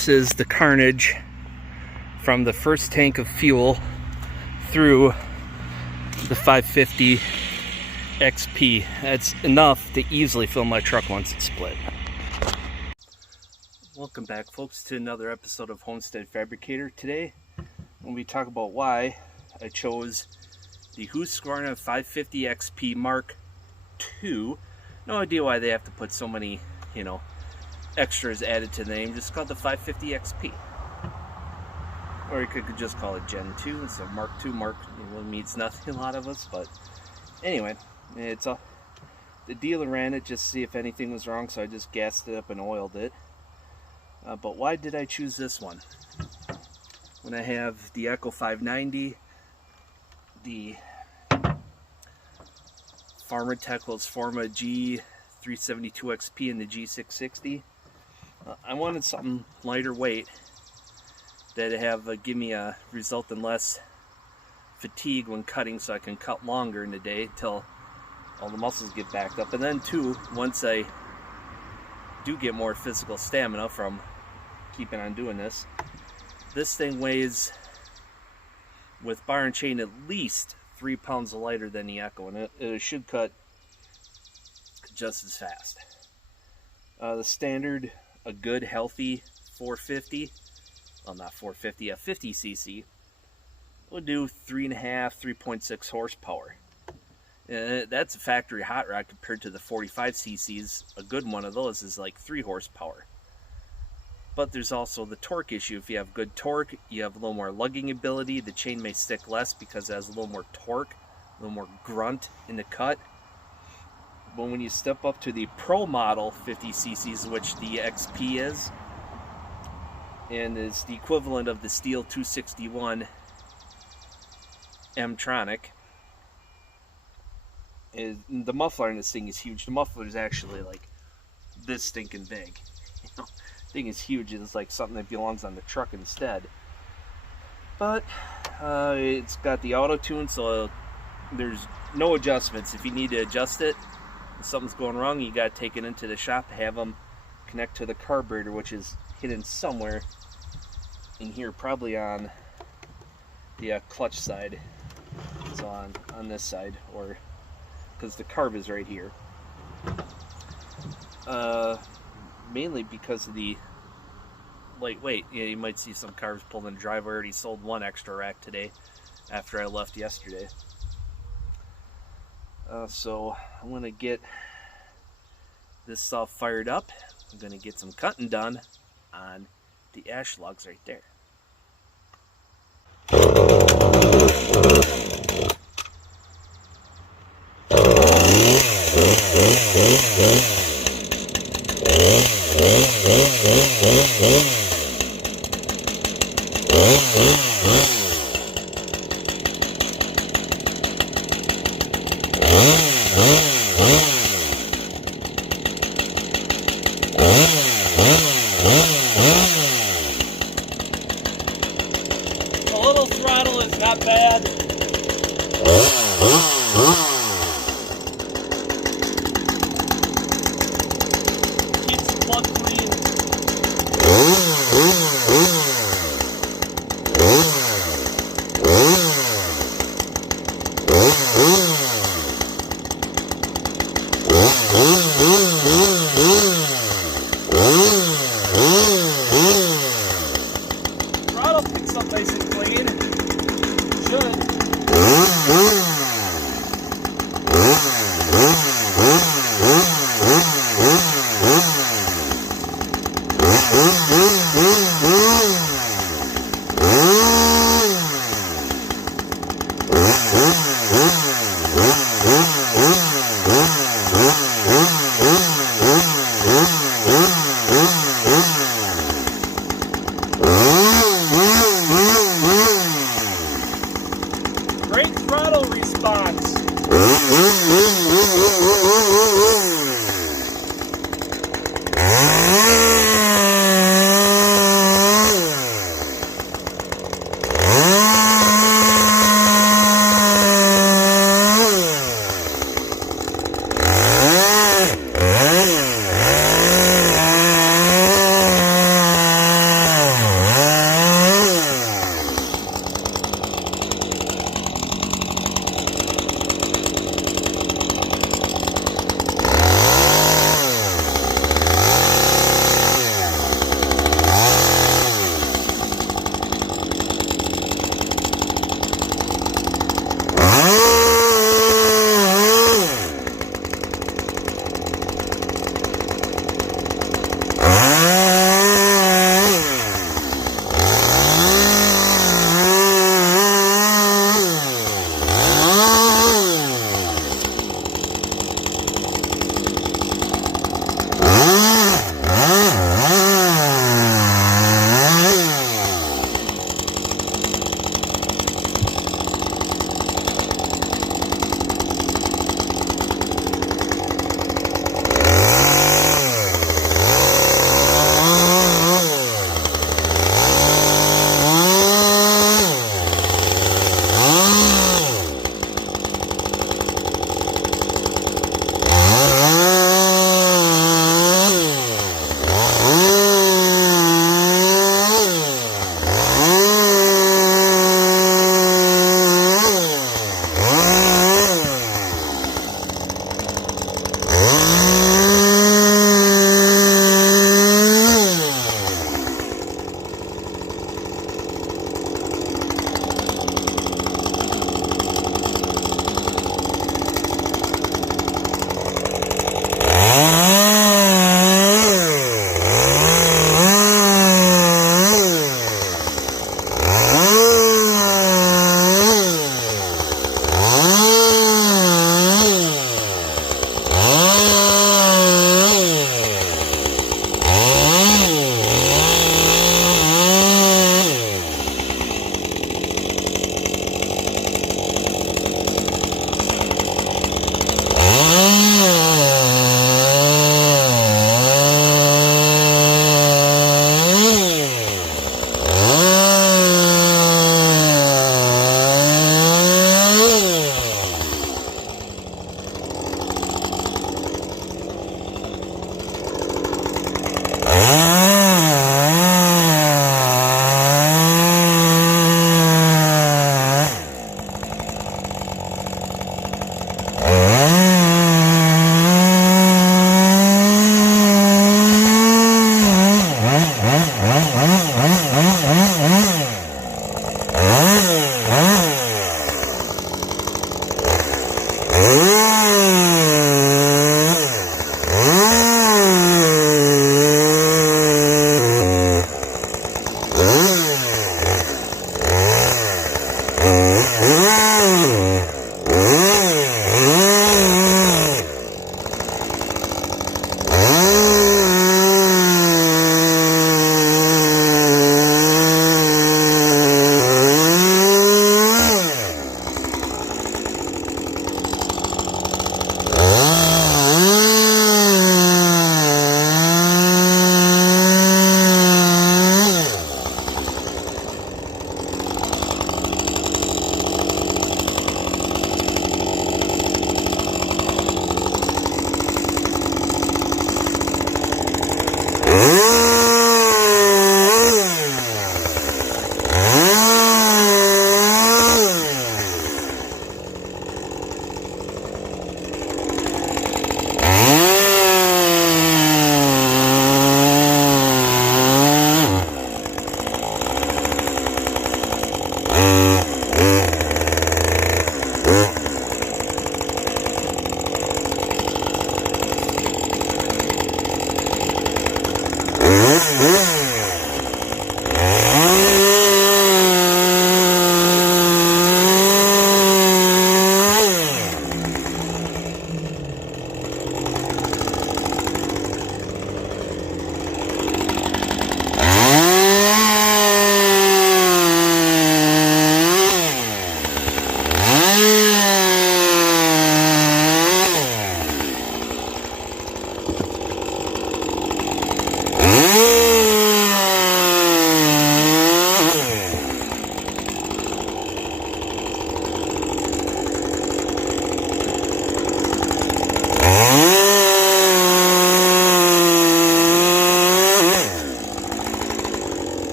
This is the carnage from the first tank of fuel through the 550Xp. That's enough to easily fill my truck once it's split. Welcome back, folks, to another episode of Homestead Fabricator. Today, when we talk about why I chose the Husqvarna 550Xp Mark II. No idea why they have to put so many, extras added to the name. Just called the 550Xp. Or you could just call it Gen 2 instead of Mark II. Mark means nothing to a lot of us, but anyway, it's the dealer ran it just to see if anything was wrong, so I just gassed it up and oiled it. But why did I choose this one? When I have the Echo 590, the Farmer Tech Husqvarna G372XP, and the G660, I wanted something lighter weight that have give me a result in less fatigue when cutting, so I can cut longer in the day until all the muscles get backed up. And then too, once I do get more physical stamina from keeping on doing this, this thing weighs, with bar and chain, at least 3 pounds lighter than the Echo, and it should cut just as fast. The standard, a good healthy 450, well, not 450, a 50cc would do 3.5, 3.6 horsepower. That's a factory hot rod compared to the 45cc's. A good one of those is like 3 horsepower. But there's also the torque issue. If you have good torque, you have a little more lugging ability. The chain may stick less because it has a little more torque, a little more grunt in the cut. But when you step up to the Pro model 50cc's, which the XP is, and is the equivalent of the Steel 261 M-Tronic, the muffler in this thing is huge. The muffler is actually like this stinking big. The thing is huge. It's like something that belongs on the truck instead. But it's got the auto tune, so there's no adjustments. If you need to adjust it, if something's going wrong, you got to take it into the shop, have them connect to the carburetor, which is hidden somewhere in here, probably on the clutch side. So on this side, or because the carb is right here. Mainly because of the lightweight. You might see some cars pulled in the driveway. I already sold one extra rack today after I left yesterday. So I'm going to get this all fired up. I'm going to get some cutting done on the ash logs right there. A little throttle is not bad. Keeps the plug clean. Throttle picks up nice and clean. Should. Great throttle response.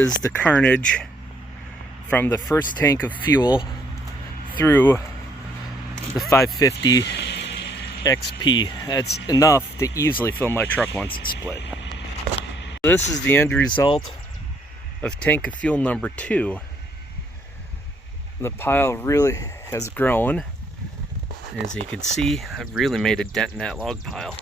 is the carnage from the first tank of fuel through the 550 XP. That's enough to easily fill my truck once it's split. This is the end result of tank of fuel number 2. The pile really has grown. As you can see, I've really made a dent in that log pile.